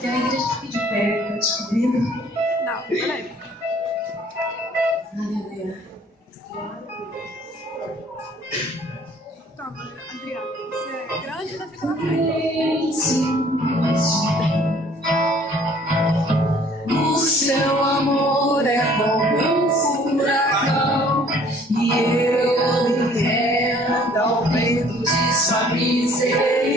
Que a igreja fique de pé, tá descobrindo? Não, peraí. Aleluia. Toma, Adriana, você é grande, ainda fica na frente. O seu amor é como um furacão, e eu me rendo ao vento de sua misericórdia.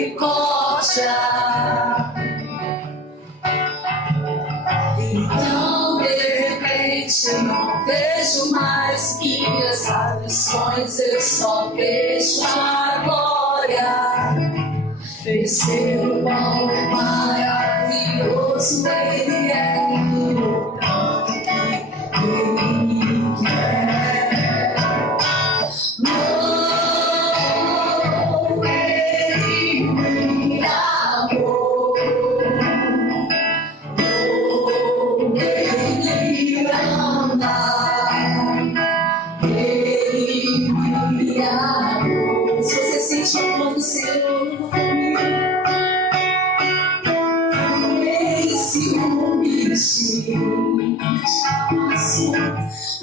Então, de repente, eu não vejo mais minhas aflições, eu só vejo a glória. Terceiro bom, maravilhoso, ele é o canto que ele quer. Oh, ele me amou. Oh, ele ama. Ele me amou. Se você sente o amor do Senhor,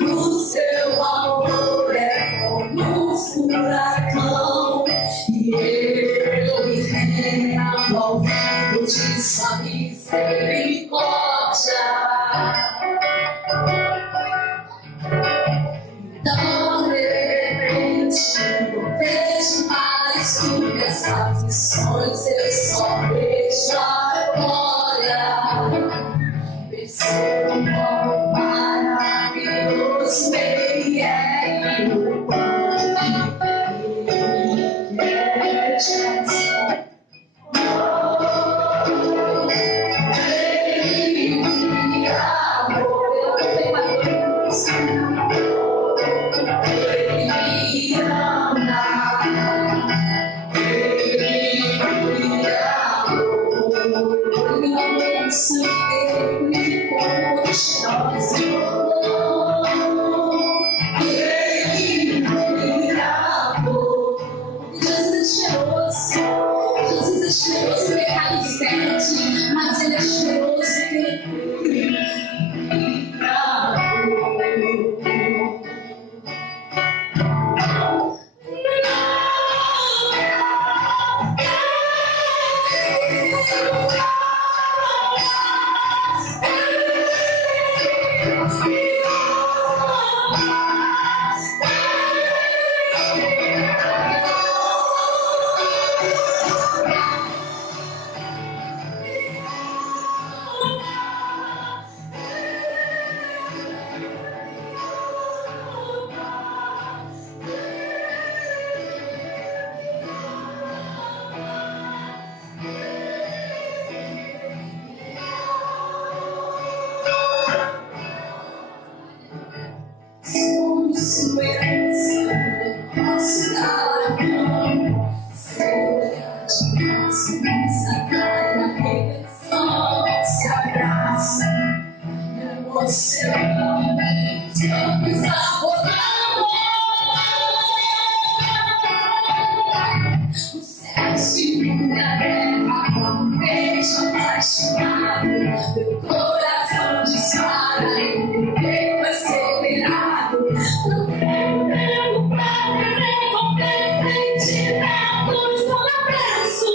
o seu amor é como um furacão, e eu me rendo ao vento de sua misericórdia. Então, de repente, não vejo mais minhas aflições, eu só vejo a glória. Seu amor maravilhoso, ele é o quanto ele quer te amar. Ele me amou, eu tenho a Deus. Ele me ama, ele me amou. Ele me amou. Mas ele é cheiroso que ele meu coração dispara e o peito é acelerado. Não tenho pra viver com sentimentos, não abraço.